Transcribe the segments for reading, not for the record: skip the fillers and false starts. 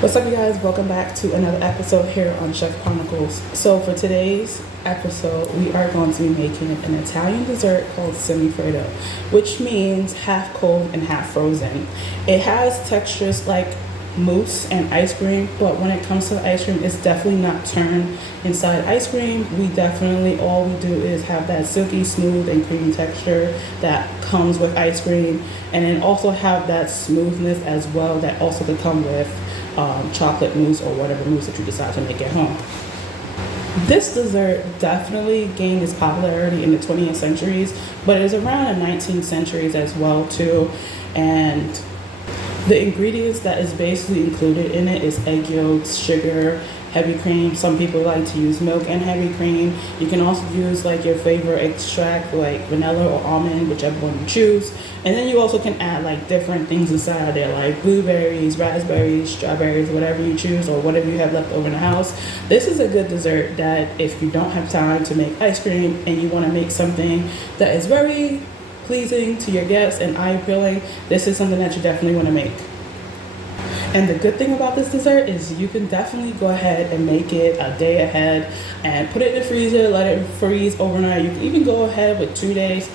What's up, you guys? Welcome back to another episode here on Chef Chronicles. So, for today's episode, we are going to be making an Italian dessert called semifreddo, which means half cold and half frozen. It has textures like mousse and ice cream, but when it comes to ice cream, it's definitely not turned inside ice cream. All we do is have that silky smooth and creamy texture that comes with ice cream, and then also have that smoothness as well that also could come with chocolate mousse or whatever mousse that you decide to make at home. This dessert definitely gained its popularity in the 20th centuries, but it was around the 19th centuries as well too. And the ingredients that is basically included in it is egg yolks, sugar, heavy cream. Some people like to use milk and heavy cream. You can also use like your favorite extract like vanilla or almond, whichever one you choose. And then you also can add like different things inside there like blueberries, raspberries, strawberries, whatever you choose or whatever you have left over in the house. This is a good dessert that if you don't have time to make ice cream and you want to make something that is very pleasing to your guests and eye appealing, this is something that you definitely want to make. And the good thing about this dessert is you can definitely go ahead and make it a day ahead and put it in the freezer, let it freeze overnight. You can even go ahead with 2 days.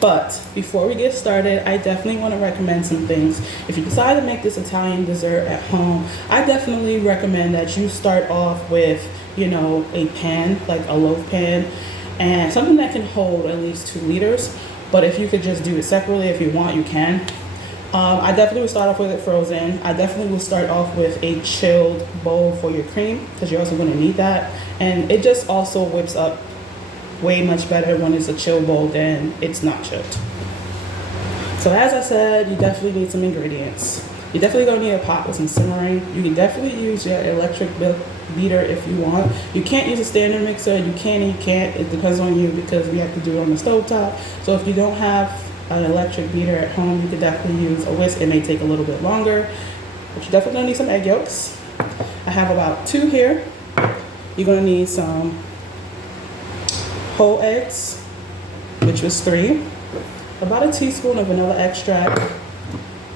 But before we get started, I definitely want to recommend some things. If you decide to make this Italian dessert at home, I definitely recommend that you start off with, a pan, like a loaf pan, and something that can hold at least 2 liters. But if you could just do it separately, if you want, you can. I definitely would start off with it frozen. I definitely would start off with a chilled bowl for your cream because you're also going to need that. And it just also whips up way much better when it's a chilled bowl than it's not chilled. So as I said, you definitely need some ingredients. You're definitely going to need a pot with some simmering. You can definitely use your electric beater if you want. You can't use a standard mixer. You can and you can't. It depends on you because we have to do it on the stovetop. So if you don't have an electric beater at home, you could definitely use a whisk. It may take a little bit longer, but you definitely gonna need some egg yolks. I have about 2 here. You're gonna need some whole eggs, which was 3, about a teaspoon of vanilla extract,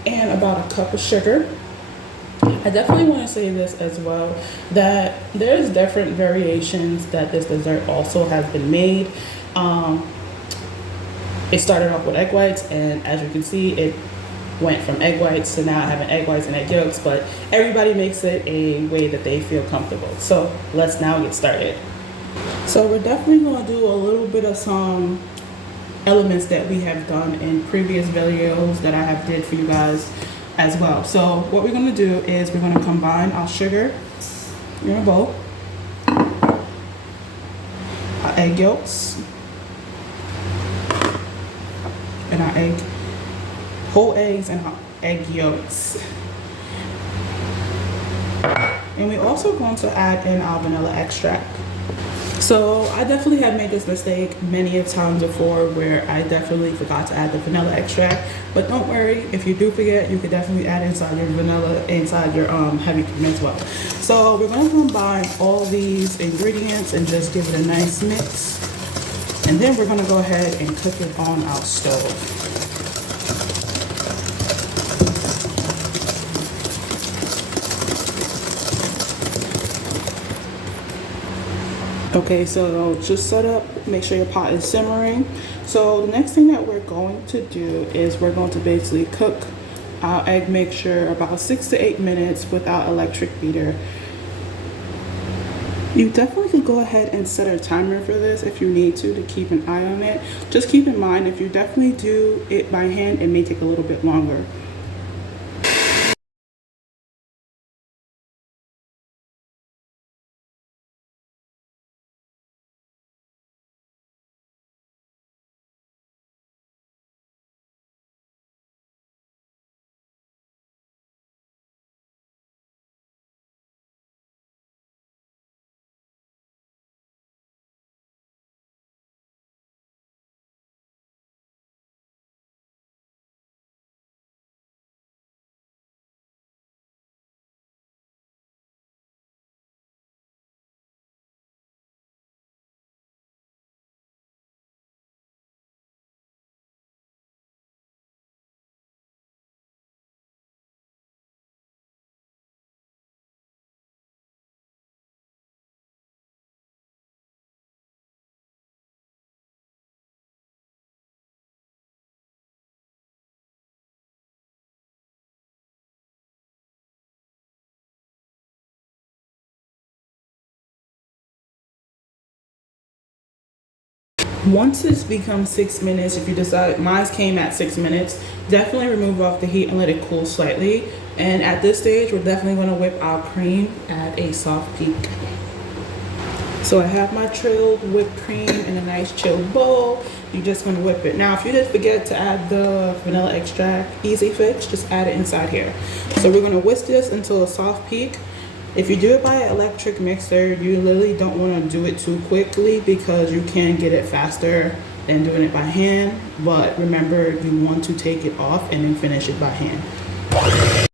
and about a cup of sugar. I definitely want to say this as well, that there's different variations that this dessert also has been made. It started off with egg whites, and as you can see, it went from egg whites to now having egg whites and egg yolks, but everybody makes it a way that they feel comfortable. So let's now get started. So we're definitely going to do a little bit of some elements that we have done in previous videos that I have did for you guys as well. So what we're going to do is we're going to combine our sugar in a bowl, our egg yolks, and our whole eggs and our egg yolks. And we're also going to add in our vanilla extract. So I definitely have made this mistake many of times before where I definitely forgot to add the vanilla extract. But don't worry, if you do forget, you could definitely add inside your vanilla, inside your heavy cream as well. So we're going to combine all these ingredients and just give it a nice mix. And then we're going to go ahead and cook it on our stove. Okay, so just set up, make sure your pot is simmering. So the next thing that we're going to do is we're going to basically cook our egg mixture about 6 to 8 minutes with our electric beater. You definitely could go ahead and set a timer for this if you need to keep an eye on it. Just keep in mind, if you definitely do it by hand, it may take a little bit longer. Once it's become 6 minutes, if you decide, mine came at 6 minutes, definitely remove off the heat and let it cool slightly. And at this stage, we're definitely going to whip our cream at a soft peak. So I have my chilled whipped cream in a nice chilled bowl. You're just going to whip it. Now, if you did forget to add the vanilla extract, easy fix, just add it inside here. So we're going to whisk this until a soft peak. If you do it by an electric mixer, you literally don't want to do it too quickly because you can get it faster than doing it by hand. But remember, you want to take it off and then finish it by hand.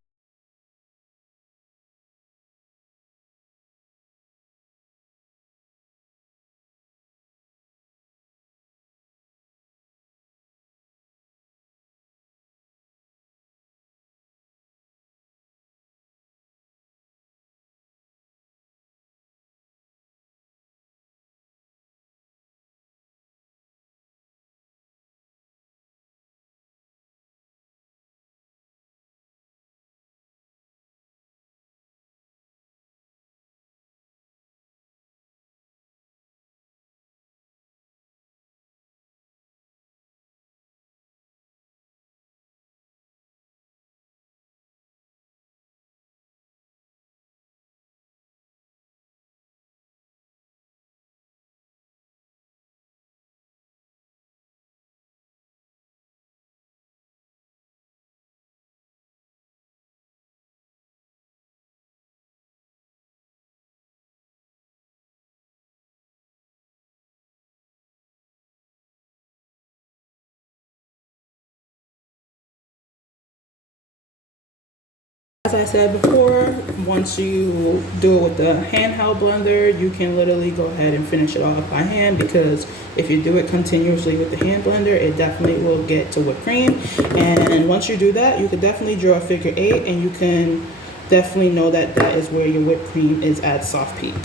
As I said before, once you do it with the handheld blender, you can literally go ahead and finish it off by hand, because if you do it continuously with the hand blender, it definitely will get to whipped cream. And once you do that, you could definitely draw a figure 8, and you can definitely know that that is where your whipped cream is at soft peak.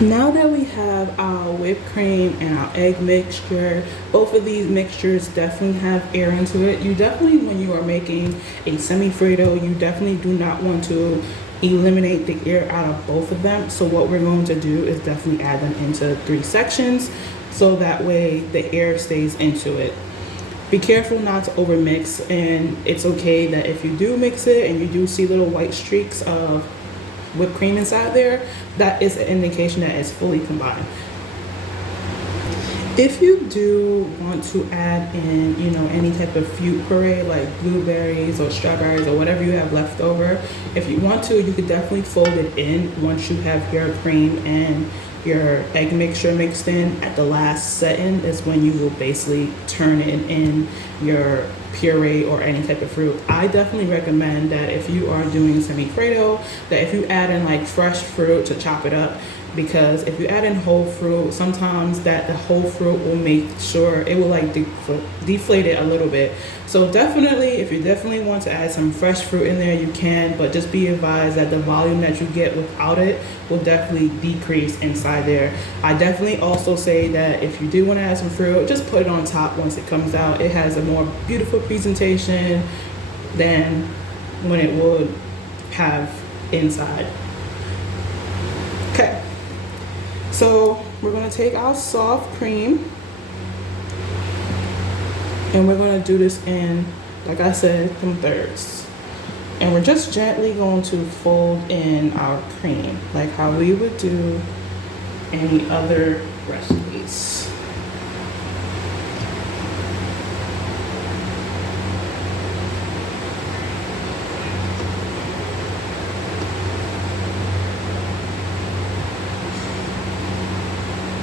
Now that we have our whipped cream and our egg mixture, both of these mixtures definitely have air into it. You definitely, when you are making a semifreddo, you definitely do not want to eliminate the air out of both of them. So what we're going to do is definitely add them into 3 sections, so that way the air stays into it. Be careful not to overmix, and it's okay that if you do mix it and you do see little white streaks of whipped cream inside there, that is an indication that it's fully combined. If you do want to add in, any type of fruit puree like blueberries or strawberries or whatever you have left over, if you want to, you could definitely fold it in once you have your cream and your egg mixture mixed in. At the last setting is when you will basically turn it in your puree or any type of fruit. I definitely recommend that if you are doing semifreddo, that if you add in like fresh fruit to chop it up, because if you add in whole fruit, sometimes that the whole fruit will make sure it will like deflate it a little bit. So definitely, if you definitely want to add some fresh fruit in there, you can, but just be advised that the volume that you get without it will definitely decrease inside there. I definitely also say that if you do want to add some fruit, just put it on top once it comes out. It has a more beautiful presentation than when it would have inside. Okay. So we're going to take our soft cream and we're going to do this in, like I said, in thirds. And we're just gently going to fold in our cream like how we would do any other recipes.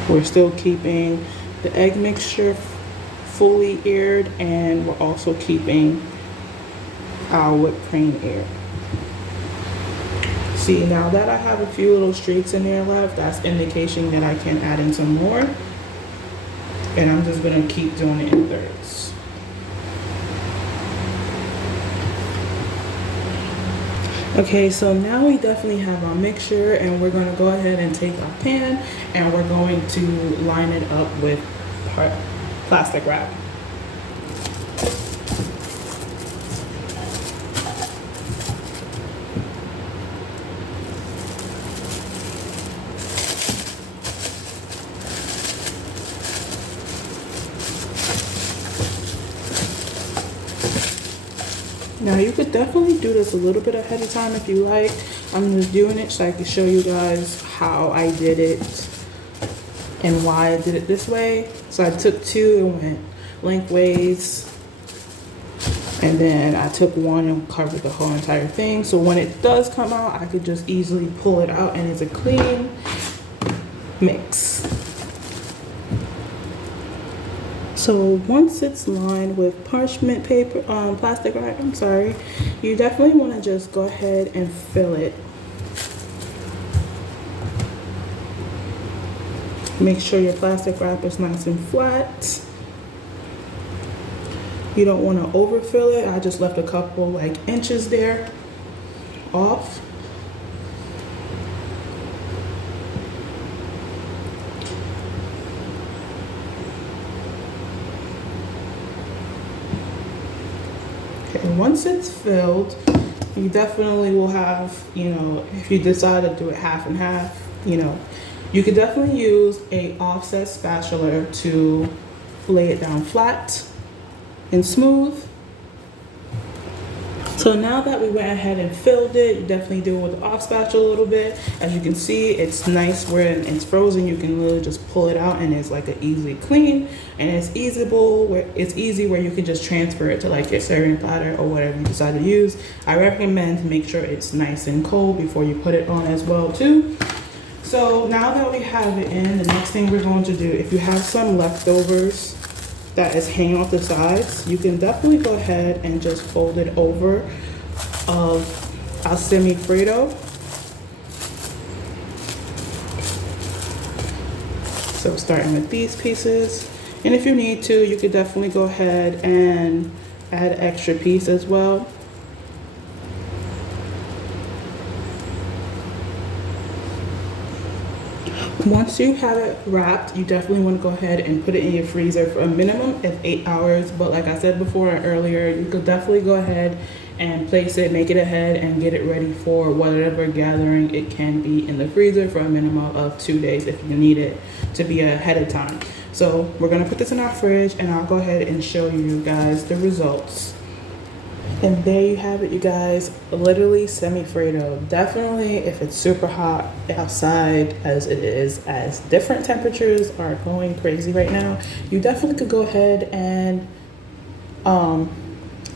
We're still keeping the egg mixture fully aired, and we're also keeping our whipped cream aired. See, now that I have a few little streaks in there left, that's indication that I can add in some more. And I'm just gonna keep doing it in thirds. Okay, so now we definitely have our mixture, and we're going to go ahead and take our pan and we're going to line it up with plastic wrap. Now you could definitely do this a little bit ahead of time if you like. I'm just doing it so I can show you guys how I did it and why I did it this way. So I took two and went lengthways, and then I took one and covered the whole entire thing. So when it does come out, I could just easily pull it out and it's a clean mix. So once it's lined with parchment paper, plastic wrap, you definitely want to just go ahead and fill it. Make sure your plastic wrap is nice and flat. You don't want to overfill it. I just left a couple like inches there off. Once it's filled, you definitely will have, if you decide to do it half and half, you could definitely use a offset spatula to lay it down flat and smooth. So now that we went ahead and filled it, you definitely do it with the off spatula a little bit. As you can see, it's nice where it's frozen. You can literally just pull it out and it's like an easy clean, and it's easy where you can just transfer it to like your serving platter or whatever you decide to use. I recommend to make sure it's nice and cold before you put it on as well too. So now that we have it in, the next thing we're going to do, if you have some leftovers that is hanging off the sides, you can definitely go ahead and just fold it over of our semifreddo. So starting with these pieces, and if you need to, you could definitely go ahead and add an extra piece as well. Once you have it wrapped, you definitely want to go ahead and put it in your freezer for a minimum of 8 hours. But like I said before earlier, you could definitely go ahead and place it, make it ahead, and get it ready for whatever gathering it can be in the freezer for a minimum of 2 days if you need it to be ahead of time. So we're going to put this in our fridge, and I'll go ahead and show you guys the results. And there you have it, you guys. Literally semifreddo. Definitely, if it's super hot outside as it is, as different temperatures are going crazy right now, you definitely could go ahead and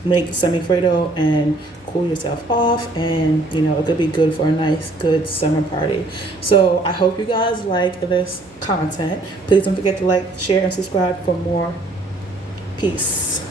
make semifreddo and cool yourself off, and it could be good for a nice good summer party. So I hope you guys like this content. Please don't forget to like, share, and subscribe for more. Peace.